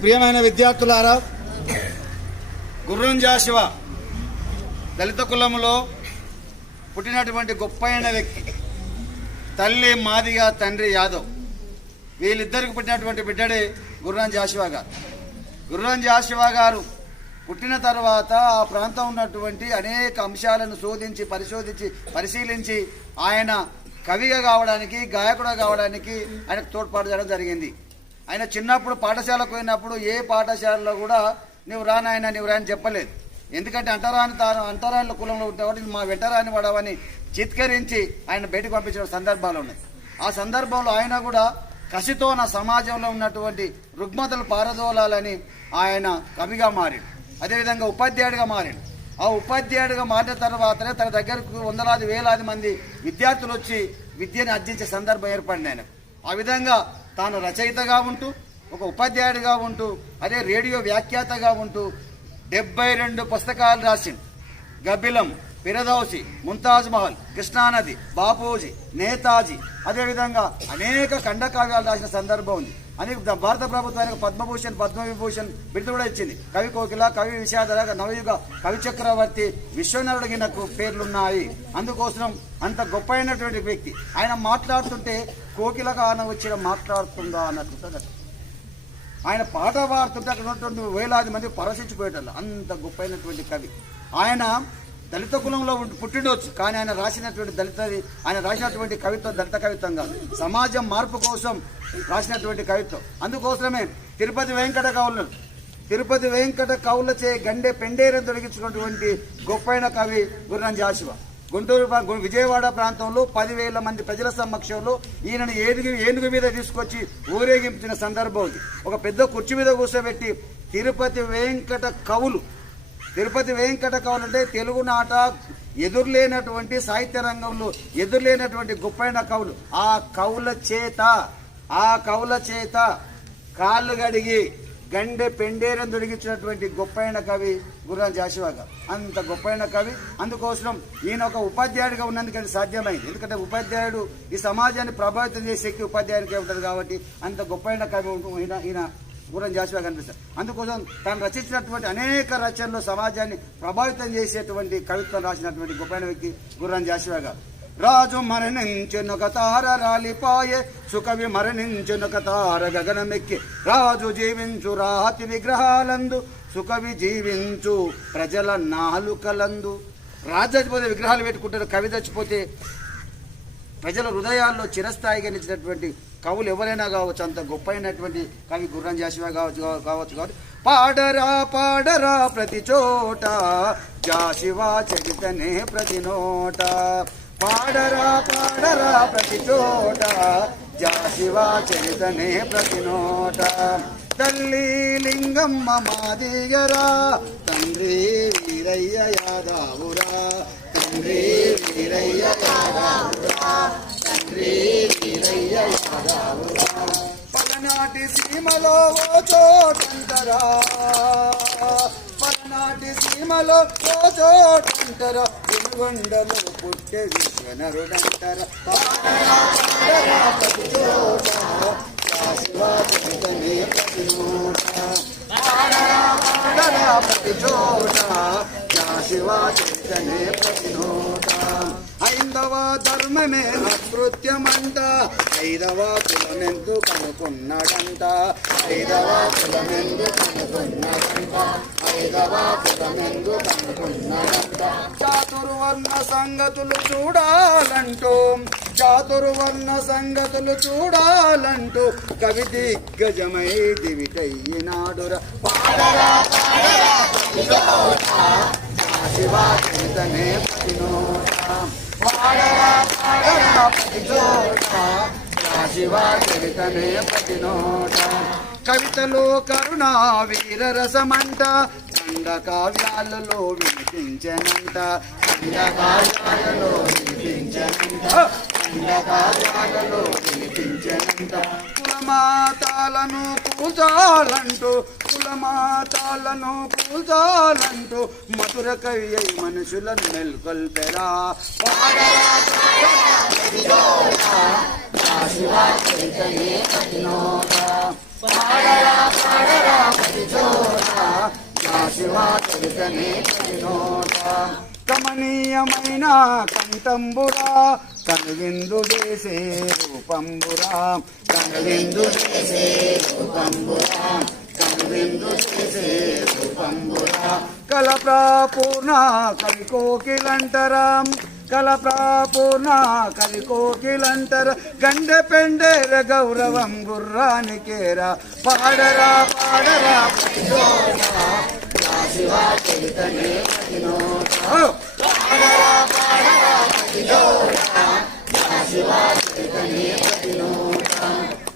ప్రియమైన విద్యార్థులారా గుర్రం జాషువా దళిత కులంలో పుట్టినటువంటి గొప్పైన వ్యక్తి తల్లి మాదిగా తండ్రి యాదవ్. వీళ్ళిద్దరికి పుట్టినటువంటి బిడ్డడే గుర్రం జాశివ గారు. గుర్రం జాషువా గారు పుట్టిన తర్వాత ఆ ప్రాంతం ఉన్నటువంటి అనేక అంశాలను శోధించి పరిశోధించి పరిశీలించి ఆయన కవిగా కావడానికి గాయకుడు కావడానికి ఆయనకు తోడ్పాటు చేయడం జరిగింది. ఆయన చిన్నప్పుడు పాఠశాలకు పోయినప్పుడు ఏ పాఠశాలలో కూడా నువ్వు రానాయన నువ్వు రాని చెప్పలేదు. ఎందుకంటే అంటరాని తాను అంటరాని కులంలో ఉంటే మా వెంటరాని వాడవని చిత్కరించి ఆయన బయటకు పంపించిన సందర్భాలు ఉన్నాయి. ఆ సందర్భంలో ఆయన కూడా కసితో నా సమాజంలో ఉన్నటువంటి రుగ్మతలు పారదోలాలని ఆయన కవిగా మారాడు. అదేవిధంగా ఉపాధ్యాయుడిగా మారాడు. ఆ ఉపాధ్యాయుడిగా మారిన తర్వాతనే తన దగ్గరకు వందలాది వేలాది మంది విద్యార్థులు వచ్చి విద్యను అర్జించే సందర్భం ఏర్పడింది ఆయనకు. ఆ విధంగా తాను రచయితగా ఉంటూ ఒక ఉపాధ్యాయుడిగా ఉంటూ అదే రేడియో వ్యాఖ్యాతగా ఉంటూ డెబ్బై రెండు పుస్తకాలు రాసిండు. గబ్బిలం పిరదౌసి ముంతాజ్ మహల్ కృష్ణానది బాపూజీ నేతాజీ. అదేవిధంగా అనేక ఖండకావ్యాలు రాసిన సందర్భం ఉంది. అని భారత ప్రభుత్వానికి పద్మభూషణ్ పద్మవిభూషణ్ బిరుదు కూడా ఇచ్చింది. కవి కోకిల కవి విషాదర నవయుగ కవి చక్రవర్తి విశ్వనరుడిగినకు పేర్లున్నాయి. అందుకోసం అంత గొప్ప అయినటువంటి వ్యక్తి. ఆయన మాట్లాడుతుంటే కోకిల కాన వచ్చిన మాట్లాడుతుందా అన్నట్టు. ఆయన పాట పాడుతుంటే అక్కడ ఉన్నటువంటి వేలాది మంది పరసించిపోయేటోళ్ళు అంత గొప్ప అయినటువంటి కవి. ఆయన దళిత కులంలో ఉండి పుట్టిండవచ్చు కానీ ఆయన రాసినటువంటి దళిత ఆయన రాసినటువంటి కవిత్వం దళిత కవిత్వం కాదు. సమాజం మార్పు కోసం రాసినటువంటి కవిత్వం. అందుకోసమే తిరుపతి వెంకట కవులు తిరుపతి వెంకట కవులచే గండే పెండేరం తొలగించుకున్నటువంటి గొప్పైన కవి గుర్రం జాషువా గుంటూరు విజయవాడ ప్రాంతంలో పదివేల మంది ప్రజల సమక్షంలో ఈయనను ఏనుగు ఏనుగు మీద తీసుకొచ్చి ఊరేగించిన సందర్భం ఒక పెద్ద కుర్చీ మీద కూర్చోబెట్టి తిరుపతి వెంకట కవులు తిరుపతి వెంకట కావాలంటే తెలుగునాట తెలుగు ఎదురులేనటువంటి సాహిత్య రంగంలో ఎదురులేనటువంటి గొప్పైన కవులు. ఆ కవుల చేత ఆ కవుల చేత కాళ్ళు గడిగి గండె పెండేరం దొరికించినటువంటి గొప్పైన కవి గుర్రం జాషువా గారు అంత గొప్పైన కవి. అందుకోసం ఈయన ఒక ఉపాధ్యాయుడిగా ఉన్నందుకు అది సాధ్యమైంది. ఎందుకంటే ఉపాధ్యాయుడు ఈ సమాజాన్ని ప్రభావితం చేసే శక్తి ఉంటుంది కాబట్టి అంత గొప్పైన కవి ఈయన ఈయన గుర్రం జాషువా కనిపిస్తారు అందుకోసం తను రచించినటువంటి అనేక రచనలు సమాజాన్ని ప్రభావితం చేసేటువంటి కవిత్వం రాసినటువంటి గొప్పైన వ్యక్తి గుర్రం జాషువా గారు రాజు మరణించునొక తార రాలిపాయే సుకవి మరణించునొక తార గగనమెక్కి. రాజు జీవించు రాతి విగ్రహాలందు సుకవి జీవించు ప్రజల నాలుకలందు. రాజు చచ్చిపోతే విగ్రహాలు పెట్టుకుంటారు కవి చచ్చిపోతే ప్రజల హృదయాల్లో చిరస్థాయిగా నిలిచినటువంటి కవులు ఎవరైనా కావచ్చు అంత గొప్ప అయినటువంటి కవి గుర్రం జాషువా కావచ్చు కావచ్చు కాబట్టి పాడరా పాడరా ప్రతి చోట జాషివా చరితనే ప్రతి నోట. పాడరా పాడరా ప్రతి చోట జాషివా చరితనే ప్రతి నోట. తల్లి లింగమ్మ మాదిగరా తండ్రి వీరయ్య తండ్రి వీరయ్య యాదావురా. తండ్రి వీరయ్య యాదావురా. పలనాటి సీమలో ఓ చోటంటరా పలనాటి సీమలో ఓ చోటంటరా వెలుగొండలో పుట్టే విశ్వనరుడంటరా పాడరా, పాడరా ప్రతి చోట. శాశ్వత చరితమే ప్రతి నోట. ఐదవ ధర్మమే నృత్యమంట ఐదవ కులమెందు కనుకున్నాడంట ఐదవ కులమెందు కనుకున్నాడంట ఐదవ కులమెందు కనుకున్నాడంట చాతుర్వర్ణ సంగతులు చూడాలంటూ చాతుర్వర్ణ సంగతులు చూడాలంటూ కవి దిగ్గజమై దివిటయ్యినాడురా పాడరా పాడరా. శివా చరితనే నోట పాడరా పాడరా ప్రతి చోట శివా చరితనే ప్రతి నోట కవితలో కరుణ వీర రసమంట ఖండ కావ్యాలలో వినిపించనంట ఖండ కావ్యాలలో వినిపించనంట. కులమాతాలను పూజాలంటూ కులమాతాలను పూజాలంటూ మధుర కవి అయి మనుషులను నెలకొల్పెరా పాడరా పాడరా కమనీయమైన కంతంబురా కనువిందు చేసే రూపంబురా. కనువిందు చేసే రూపంబురా. కనువిందు చేసే రూపంబురా. కల ప్రాపూర్ణ కవి కోకిలంటరాం కల ప్రాపూర్ణ కవి కోకిలంటర గండె పెండేర గౌరవం గుర్రానికేరా. పాడరా పాడరా పాడరా పాడరా ప్రతిజోరా. నా శివా చరితనే ప్రతినోట.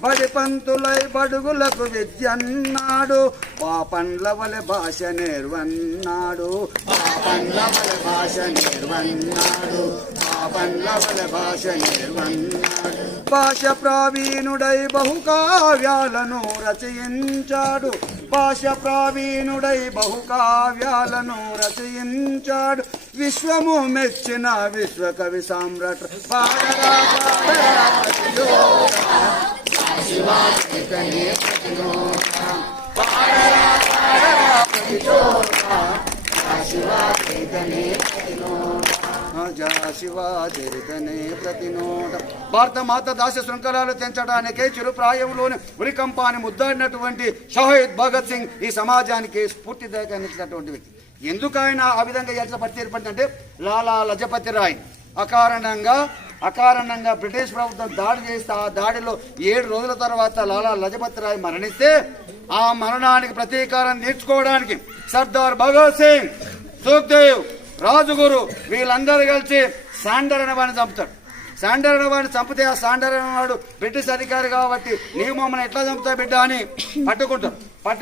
బడి పంతులై బడుగులకు విద్యన్నాడు పాపండ్ల వలె భాష నేర్వన్నాడు. పాపండ్ల వలె భాష నేర్వన్నాడు పాపండ్ల వలె భాష నేర్వన్నాడు భాష ప్రావీణుడై బహుకావ్యాలను రచయించాడు భాష ప్రావీణుడై బహుకావ్యాలను రచయించాడు విశ్వము మెచ్చిన విశ్వకవి సామ్రాట్ పాడరా పాడరా ప్రతియోగా. శివాజీతనే భారత మాత దాస్య శృంఖలాలు తెంచడానికే చిరుప్రాయంలోని ఉరికంపాన్ని ముద్దాడినటువంటి షహీద్ భగత్ సింగ్ ఈ సమాజానికి స్ఫూర్తిదాయకమైనటువంటి వ్యక్తి ఎందుకు ఆయన ఆ విధంగా ఎట్లా ఏర్పడిందంటే లాలా లజపతి రాయ్ అకారణంగా అకారణంగా బ్రిటిష్ ప్రభుత్వం దాడి చేస్తే ఆ దాడిలో ఏడు రోజుల తర్వాత లాలా లజపతి రాయ్ మరణిస్తే ఆ మరణానికి ప్రతీకారం తీర్చుకోవడానికి సర్దార్ భగత్ సింగ్ సుఖ్దేవ్ రాజుగురు వీళ్ళందరూ కలిసి శాండర్ అనే వాడిని చంపుతాడు శాండర్ అనే వాడిని చంపితే ఆ శాండర్ అనేవాడు బ్రిటిష్ అధికారి కాబట్టి నీ మమ్మల్ని ఎట్లా చంపుతావు బిడ్డ అని పట్టుకుంటారు.